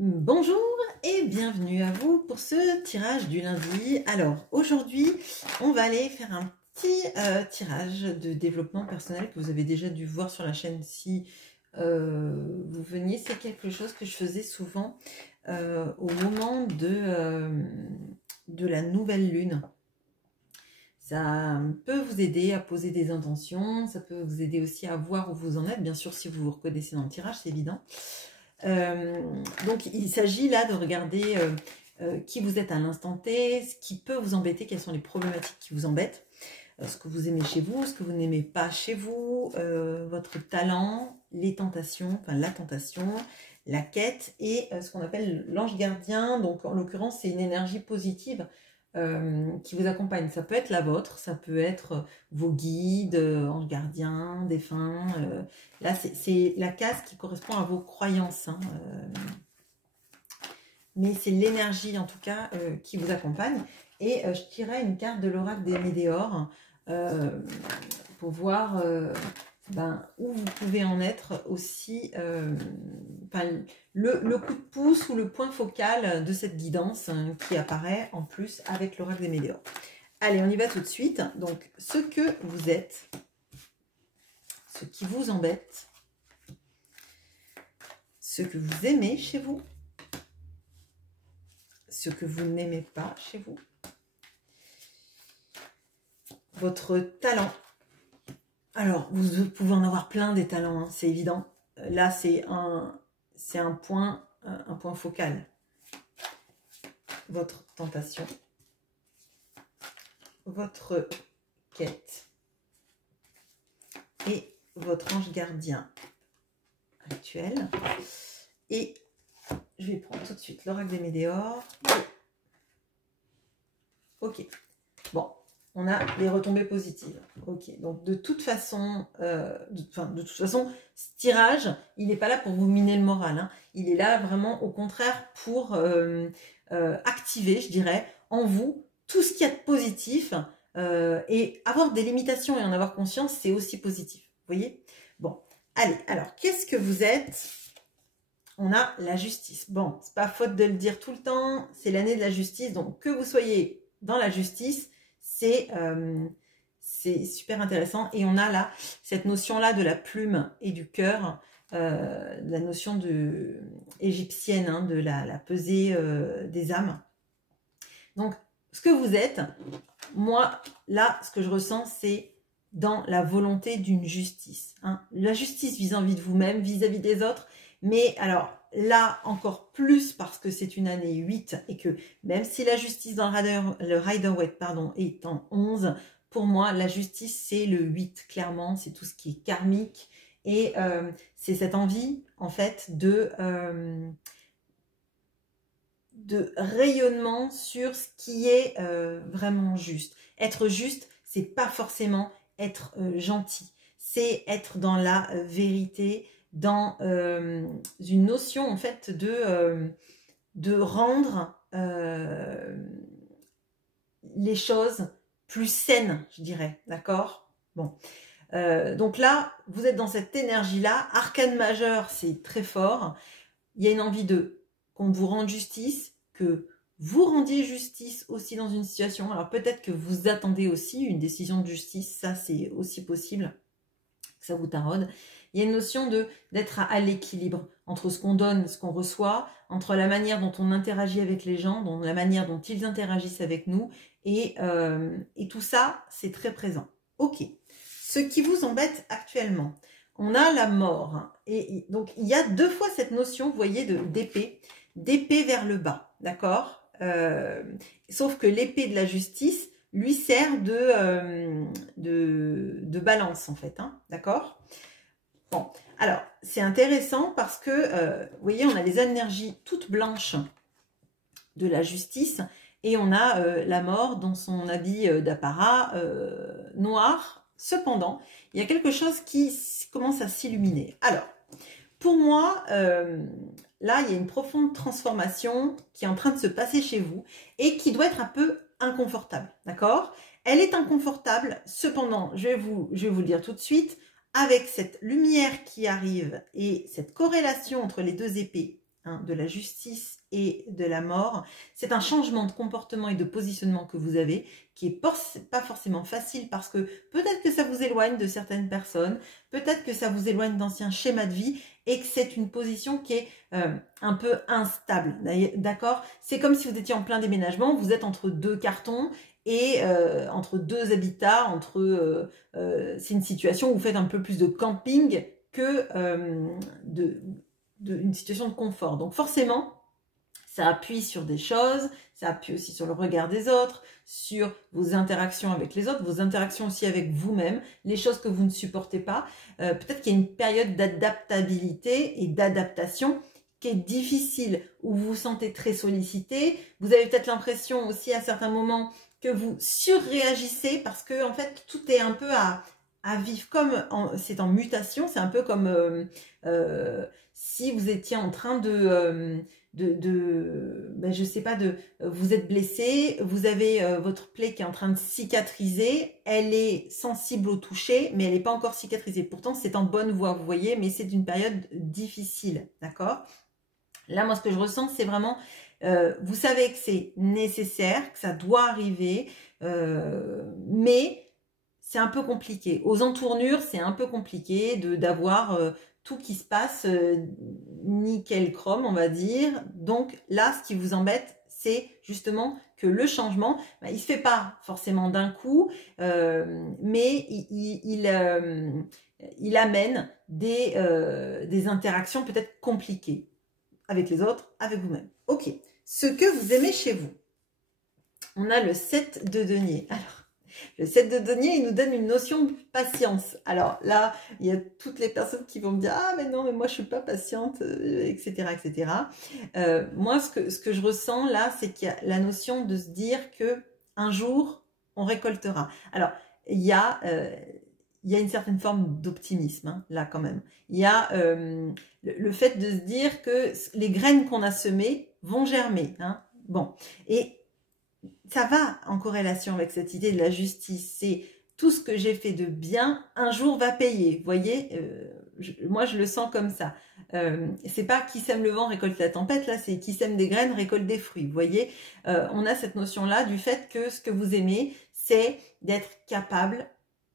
Bonjour et bienvenue à vous pour ce tirage du lundi. Alors aujourd'hui, on va aller faire un petit tirage de développement personnel que vous avez déjà dû voir sur la chaîne si vous veniez. C'est quelque chose que je faisais souvent au moment de la nouvelle lune. Ça peut vous aider à poser des intentions, ça peut vous aider aussi à voir où vous en êtes, bien sûr si vous vous reconnaissez dans le tirage, c'est évident. Donc il s'agit là de regarder qui vous êtes à l'instant T, ce qui peut vous embêter, quelles sont les problématiques qui vous embêtent, ce que vous aimez chez vous, ce que vous n'aimez pas chez vous, votre talent, les tentations, enfin la tentation, la quête et ce qu'on appelle l'ange gardien. Donc en l'occurrence c'est une énergie positive qui vous accompagne. Ça peut être la vôtre, ça peut être vos guides, anges gardiens, défunts. Là, c'est la case qui correspond à vos croyances. Hein, mais c'est l'énergie, en tout cas, qui vous accompagne. Et je tirais une carte de l'oracle des Médéors pour voir où vous pouvez en être aussi, le coup de pouce ou le point focal de cette guidance qui apparaît en plus avec l'oracle des Médéors. Allez, on y va tout de suite. Donc, ce que vous êtes, ce qui vous embête, ce que vous aimez chez vous, ce que vous n'aimez pas chez vous, votre talent. Alors, vous pouvez en avoir plein des talents, hein, c'est évident. Là, c'est un point focal. Votre tentation, votre quête et votre ange gardien actuel. Et je vais prendre tout de suite l'oracle des Médéors. Ok. Bon. On a les retombées positives. Ok, donc de toute façon, ce tirage, il n'est pas là pour vous miner le moral. Hein. Il est là vraiment, au contraire, pour activer, je dirais, en vous tout ce qu'il y a de positif. Et avoir des limitations et en avoir conscience, c'est aussi positif. Vous voyez? Bon, allez, alors, qu'est-ce que vous êtes? On a la justice. Bon, c'est pas faute de le dire tout le temps, c'est l'année de la justice. Donc, que vous soyez dans la justice, c'est super intéressant. Et on a là cette notion-là de la plume et du cœur, la notion égyptienne, hein, de la pesée des âmes. Donc, ce que vous êtes, moi, là, ce que je ressens, c'est dans la volonté d'une justice. Hein. La justice vis-à-vis de vous-même, vis-à-vis des autres. Mais alors, là, encore plus parce que c'est une année 8 et que même si la justice dans le Rider-Waite est en 11, pour moi, la justice, c'est le 8, clairement. C'est tout ce qui est karmique. Et c'est cette envie, en fait, de rayonnement sur ce qui est vraiment juste. Être juste, c'est pas forcément être gentil. C'est être dans la vérité, dans une notion en fait de rendre les choses plus saines, je dirais, d'accord? Bon, donc là, vous êtes dans cette énergie-là. Arcane majeur, c'est très fort. Il y a une envie qu'on vous rende justice, que vous rendiez justice aussi dans une situation. Alors peut-être que vous attendez aussi une décision de justice, ça c'est aussi possible, que ça vous taraude. Il y a une notion d'être à l'équilibre entre ce qu'on donne, ce qu'on reçoit, entre la manière dont on interagit avec les gens, la manière dont ils interagissent avec nous, et tout ça, c'est très présent. Ok. Ce qui vous embête actuellement, on a la mort. Hein, et donc, il y a deux fois cette notion, vous voyez, d'épée vers le bas, d'accord? Sauf que l'épée de la justice lui sert de balance, en fait, hein, d'accord? Bon, alors, c'est intéressant parce que, vous voyez, on a les énergies toutes blanches de la justice et on a la mort dans son habit d'apparat noir. Cependant, il y a quelque chose qui commence à s'illuminer. Alors, pour moi, là, il y a une profonde transformation qui est en train de se passer chez vous et qui doit être un peu inconfortable, d'accord? Elle est inconfortable, cependant, je vais vous le dire tout de suite, avec cette lumière qui arrive et cette corrélation entre les deux épées, hein, de la justice et de la mort. C'est un changement de comportement et de positionnement que vous avez, qui est pas forcément facile parce que peut-être que ça vous éloigne de certaines personnes, peut-être que ça vous éloigne d'anciens schémas de vie et que c'est une position qui est un peu instable, d'accord? C'est comme si vous étiez en plein déménagement, vous êtes entre deux cartons et entre deux habitats, c'est une situation où vous faites un peu plus de camping que une situation de confort. Donc forcément, ça appuie sur des choses, ça appuie aussi sur le regard des autres, sur vos interactions avec les autres, vos interactions aussi avec vous-même, les choses que vous ne supportez pas. Peut-être qu'il y a une période d'adaptabilité et d'adaptation qui est difficile, où vous vous sentez très sollicité. Vous avez peut-être l'impression aussi à certains moments que vous surréagissez parce que en fait tout est un peu à vivre comme c'est en mutation. C'est un peu comme si vous étiez en train ben, je sais pas, vous êtes blessé, vous avez votre plaie qui est en train de cicatriser, elle est sensible au toucher, mais elle n'est pas encore cicatrisée. Pourtant, c'est en bonne voie, vous voyez, mais c'est une période difficile, d'accord? Là, moi, ce que je ressens, c'est vraiment, vous savez que c'est nécessaire, que ça doit arriver, mais c'est un peu compliqué. Aux entournures, c'est un peu compliqué d'avoir tout qui se passe nickel chrome, on va dire. Donc là, ce qui vous embête, c'est justement que le changement, il ne se fait pas forcément d'un coup, mais il amène des interactions peut-être compliquées avec les autres, avec vous-même. Ok, ce que vous aimez chez vous. On a le 7 de denier. Alors, le 7 de denier, il nous donne une notion de patience. Alors là, il y a toutes les personnes qui vont me dire « Ah, mais non, mais moi, je suis pas patiente, etc. etc. » Moi, ce que je ressens là, c'est qu'il y a la notion de se dire que un jour, on récoltera. Alors, il y a une certaine forme d'optimisme, hein, là, quand même. Il y a le fait de se dire que les graines qu'on a semées vont germer. Hein. Bon, et ça va en corrélation avec cette idée de la justice. C'est tout ce que j'ai fait de bien, un jour va payer. Vous voyez, moi je le sens comme ça. C'est pas qui sème le vent récolte la tempête, là c'est qui sème des graines récolte des fruits. Vous voyez, on a cette notion-là du fait que ce que vous aimez, c'est d'être capable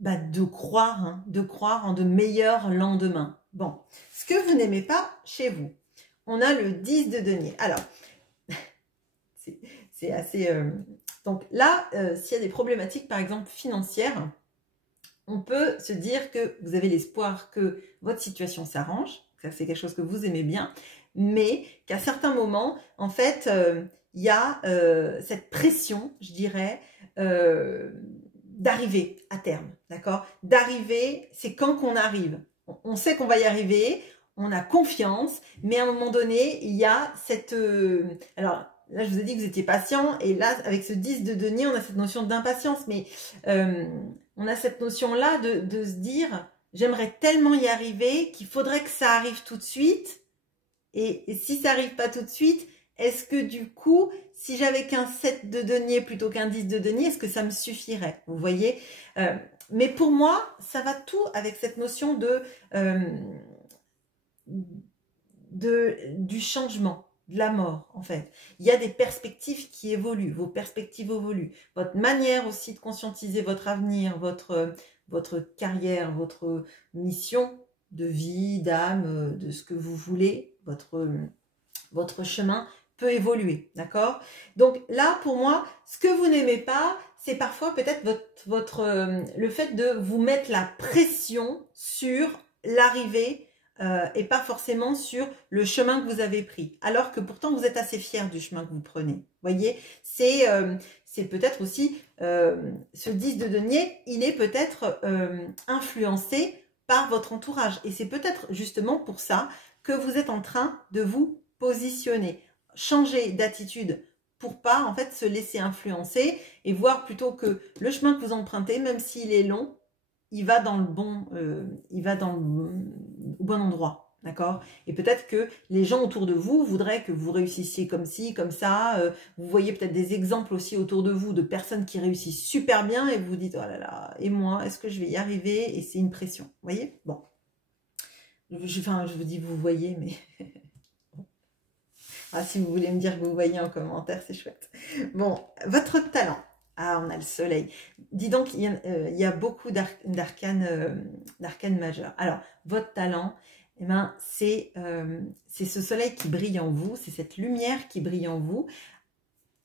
de croire en de meilleurs lendemains. Bon, ce que vous n'aimez pas chez vous, on a le 10 de denier. Alors, c'est assez... Donc là, s'il y a des problématiques, par exemple, financières, on peut se dire que vous avez l'espoir que votre situation s'arrange, ça c'est quelque chose que vous aimez bien, mais qu'à certains moments, en fait, il y a cette pression, je dirais, d'arriver à terme, d'accord? D'arriver, c'est quand qu'on arrive. On sait qu'on va y arriver, on a confiance, mais à un moment donné, il y a cette... alors, là, je vous ai dit que vous étiez patient, et là, avec ce 10 de denier, on a cette notion d'impatience, mais on a cette notion-là de se dire, j'aimerais tellement y arriver qu'il faudrait que ça arrive tout de suite, et si ça n'arrive pas tout de suite, est-ce que du coup, si j'avais qu'un 7 de denier plutôt qu'un 10 de denier, est-ce que ça me suffirait? Vous voyez, mais pour moi, ça va tout avec cette notion du changement, de la mort, en fait. Il y a des perspectives qui évoluent, vos perspectives évoluent. Votre manière aussi de conscientiser votre avenir, votre carrière, votre mission de vie, d'âme, de ce que vous voulez, votre chemin peut évoluer, d'accord? Donc là, pour moi, ce que vous n'aimez pas, c'est parfois peut-être le fait de vous mettre la pression sur l'arrivée et pas forcément sur le chemin que vous avez pris, alors que pourtant vous êtes assez fier du chemin que vous prenez. Vous voyez, c'est peut-être aussi ce 10 de denier, il est peut-être influencé par votre entourage, et c'est peut-être justement pour ça que vous êtes en train de vous positionner, changer d'attitude pour pas en fait se laisser influencer et voir plutôt que le chemin que vous empruntez, même s'il est long, il va dans le bon, au bon endroit, d'accord? Et peut-être que les gens autour de vous voudraient que vous réussissiez comme ci, comme ça. Vous voyez peut-être des exemples aussi autour de vous de personnes qui réussissent super bien et vous vous dites oh là là, et moi, est-ce que je vais y arriver? Et c'est une pression, vous voyez? Bon, je vous dis vous voyez, mais Ah, si vous voulez me dire que vous voyez en commentaire, c'est chouette. Bon, votre talent. Ah, on a le soleil. Dis donc, il y a beaucoup d'arcanes majeurs. Alors, votre talent, eh ben, c'est ce soleil qui brille en vous, c'est cette lumière qui brille en vous.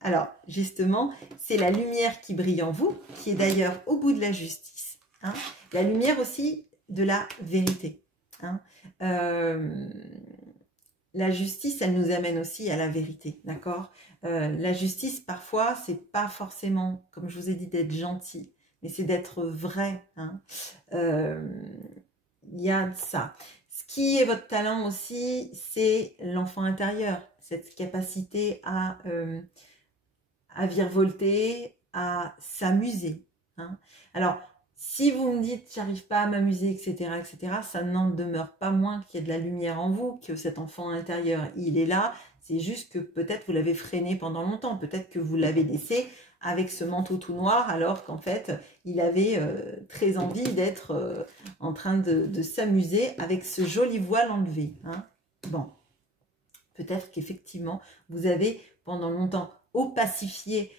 Alors, justement, c'est la lumière qui brille en vous, qui est d'ailleurs au bout de la justice. Hein. La lumière aussi de la vérité. Hein. La justice, elle nous amène aussi à la vérité, d'accord? La justice, parfois, c'est pas forcément, comme je vous ai dit, d'être gentil, mais c'est d'être vrai. Hein. Y a ça. Ce qui est votre talent aussi, c'est l'enfant intérieur, cette capacité à virevolter, à s'amuser. Hein. Alors, si vous me dites j'arrive pas à m'amuser, etc., ça n'en demeure pas moins qu'il y a de la lumière en vous, que cet enfant intérieur, il est là. C'est juste que peut-être vous l'avez freiné pendant longtemps, peut-être que vous l'avez laissé avec ce manteau tout noir, alors qu'en fait, il avait très envie d'être en train de s'amuser avec ce joli voile enlevé. Hein. Bon, peut-être qu'effectivement, vous avez pendant longtemps opacifié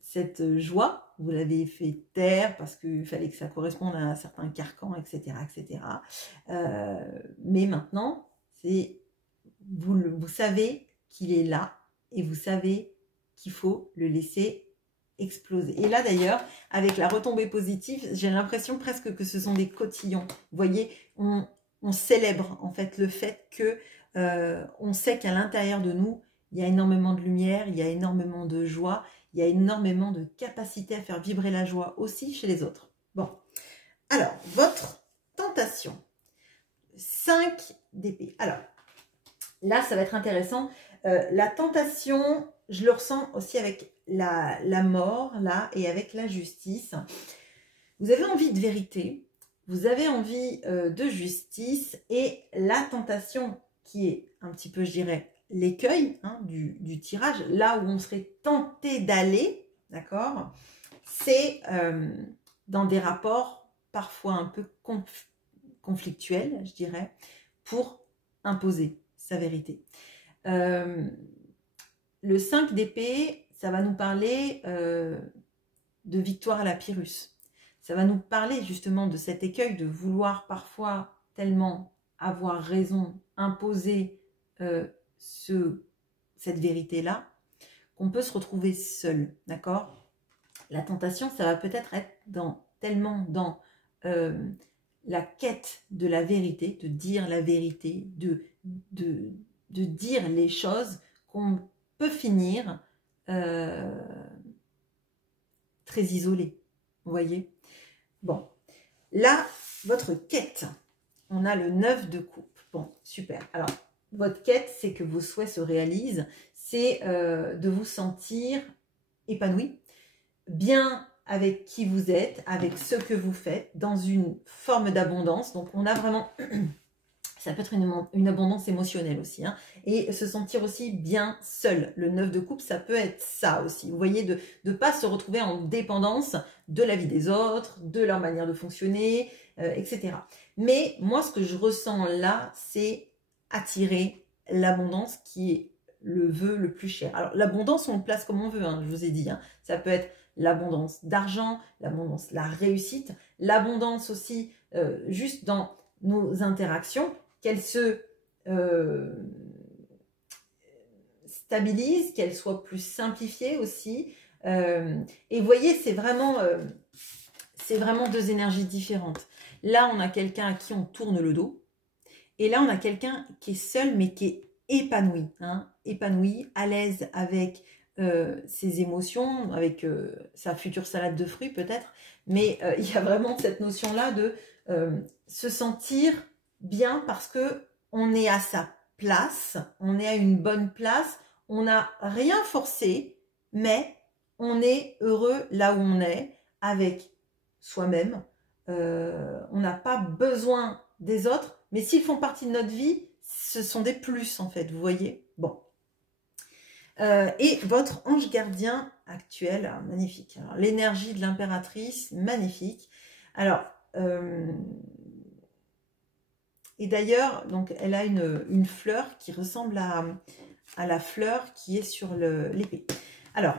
cette joie, vous l'avez fait taire parce qu'il fallait que ça corresponde à un certain carcan, etc. Mais maintenant, vous savez qu'il est là et vous savez qu'il faut le laisser exploser. Et là d'ailleurs, avec la retombée positive, j'ai l'impression presque que ce sont des cotillons. Vous voyez, on célèbre en fait le fait que on sait qu'à l'intérieur de nous, il y a énormément de lumière, il y a énormément de joie, il y a énormément de capacité à faire vibrer la joie aussi chez les autres. Bon, alors, votre tentation, 5 d'épée. Alors, là, ça va être intéressant. La tentation, je le ressens aussi avec la mort, là, et avec la justice. Vous avez envie de vérité, vous avez envie de justice, et la tentation qui est un petit peu, je dirais, l'écueil hein, du tirage, là où on serait tenté d'aller, d'accord, c'est dans des rapports parfois un peu conflictuels, je dirais, pour imposer sa vérité. Le 5 d'épée, ça va nous parler de victoire à la Pyrrhus. Ça va nous parler justement de cet écueil de vouloir parfois tellement avoir raison, imposer cette vérité-là, qu'on peut se retrouver seul, d'accord? La tentation, ça va peut-être être tellement dans la quête de la vérité, de dire la vérité, de dire les choses qu'on peut finir très isolé, vous voyez? Bon, là, votre quête, on a le 9 de coupe. Bon, super. Alors, votre quête, c'est que vos souhaits se réalisent, c'est de vous sentir épanoui, bien avec qui vous êtes, avec ce que vous faites, dans une forme d'abondance. Donc, on a vraiment... Ça peut être une abondance émotionnelle aussi. Hein, et se sentir aussi bien seul. Le 9 de coupe, ça peut être ça aussi. Vous voyez, de ne pas se retrouver en dépendance de la vie des autres, de leur manière de fonctionner, etc. Mais moi, ce que je ressens là, c'est attirer l'abondance qui est le vœu le plus cher. Alors, l'abondance, on le place comme on veut, hein, je vous ai dit. Hein. Ça peut être l'abondance d'argent, l'abondance, la réussite, l'abondance aussi juste dans nos interactions, qu'elles se stabilisent, qu'elles soient plus simplifiées aussi. Et vous voyez, c'est vraiment deux énergies différentes. Là, on a quelqu'un à qui on tourne le dos. Et là, on a quelqu'un qui est seul, mais qui est épanoui. Hein, épanoui, à l'aise avec ses émotions, avec sa future salade de fruits peut-être. Mais il y a vraiment cette notion-là de se sentir bien parce que on est à sa place, on est à une bonne place, on n'a rien forcé, mais on est heureux là où on est, avec soi-même. On n'a pas besoin des autres, mais s'ils font partie de notre vie, ce sont des plus en fait, vous voyez. Bon. Et votre ange gardien actuel, magnifique. L'énergie de l'impératrice, magnifique. Alors, et d'ailleurs, donc, elle a une fleur qui ressemble à la fleur qui est sur l'épée. Alors,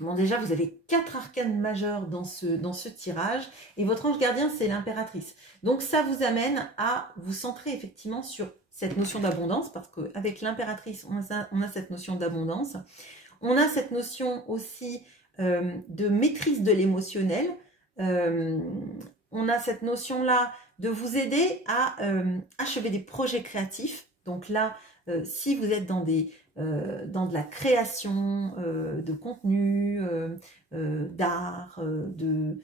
bon déjà, vous avez 4 arcanes majeures dans ce tirage. Et votre ange gardien, c'est l'impératrice. Donc, ça vous amène à vous centrer effectivement sur cette notion d'abondance. Parce qu'avec l'impératrice, on a cette notion d'abondance. On a cette notion aussi de maîtrise de l'émotionnel. On a cette notion-là de vous aider à achever des projets créatifs. Donc là, si vous êtes dans de la création de contenu, d'art, de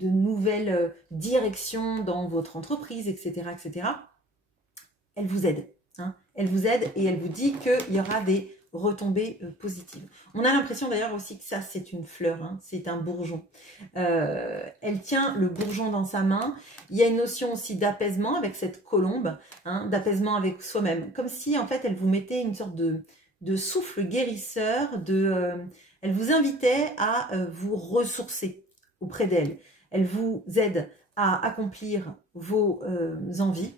nouvelles directions dans votre entreprise, etc., etc., elle vous aide. Hein. Elle vous aide et elle vous dit qu'il y aura des retombées positives. On a l'impression d'ailleurs aussi que ça, c'est une fleur, hein, c'est un bourgeon. Elle tient le bourgeon dans sa main. Il y a une notion aussi d'apaisement avec cette colombe, hein, d'apaisement avec soi-même. Comme si, en fait, elle vous mettait une sorte de souffle guérisseur, elle vous invitait à vous ressourcer auprès d'elle. Elle vous aide à accomplir vos envies.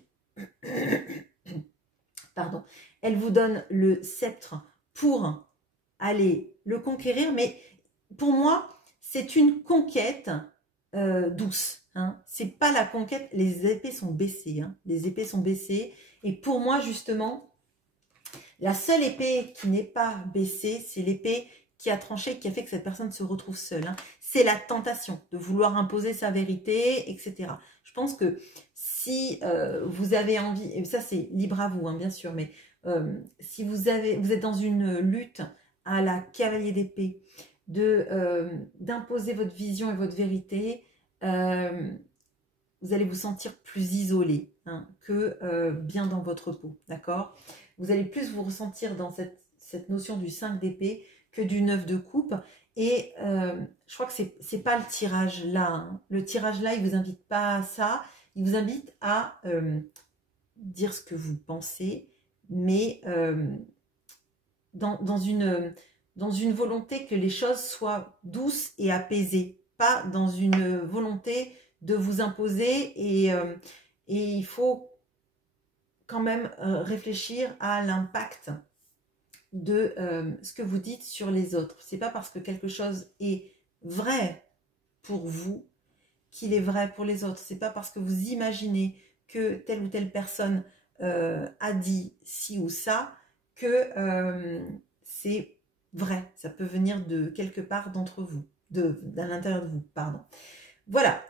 Pardon. Elle vous donne le sceptre pour aller le conquérir, mais pour moi, c'est une conquête douce. Hein. C'est pas la conquête, les épées sont baissées. Hein. Les épées sont baissées. Et pour moi, justement, la seule épée qui n'est pas baissée, c'est l'épée qui a tranché, qui a fait que cette personne se retrouve seule. Hein. C'est la tentation de vouloir imposer sa vérité, etc. Je pense que si vous avez envie, et ça c'est libre à vous, hein, bien sûr, mais si vous êtes dans une lutte à la cavalier d'épée, d'imposer votre vision et votre vérité, vous allez vous sentir plus isolé, hein, que bien dans votre peau, d'accord? Vous allez plus vous ressentir dans cette notion du 5 d'épée que du 9 de coupe. Et je crois que c'est pas le tirage là. Hein. Le tirage là, il vous invite pas à ça. Il vous invite à dire ce que vous pensez, mais dans une volonté que les choses soient douces et apaisées, pas dans une volonté de vous imposer. Et il faut quand même réfléchir à l'impact de ce que vous dites sur les autres. C'est pas parce que quelque chose est vrai pour vous qu'il est vrai pour les autres. C'est pas parce que vous imaginez que telle ou telle personne a dit ci ou ça que c'est vrai. Ça peut venir de quelque part d'entre vous, d'à l'intérieur de vous, pardon. Voilà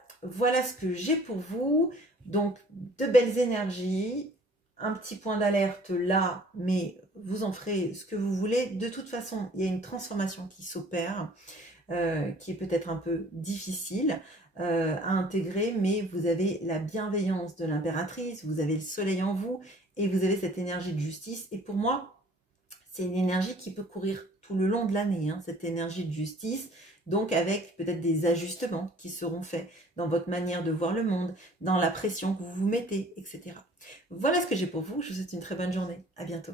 ce que j'ai pour vous. Donc, de belles énergies. Un petit point d'alerte là, mais vous en ferez ce que vous voulez. De toute façon, il y a une transformation qui s'opère, qui est peut-être un peu difficile à intégrer, mais vous avez la bienveillance de l'impératrice, vous avez le soleil en vous, et vous avez cette énergie de justice. Et pour moi, c'est une énergie qui peut courir tout le long de l'année, hein, cette énergie de justice. Donc avec peut-être des ajustements qui seront faits dans votre manière de voir le monde, dans la pression que vous vous mettez, etc. Voilà ce que j'ai pour vous. Je vous souhaite une très bonne journée. À bientôt.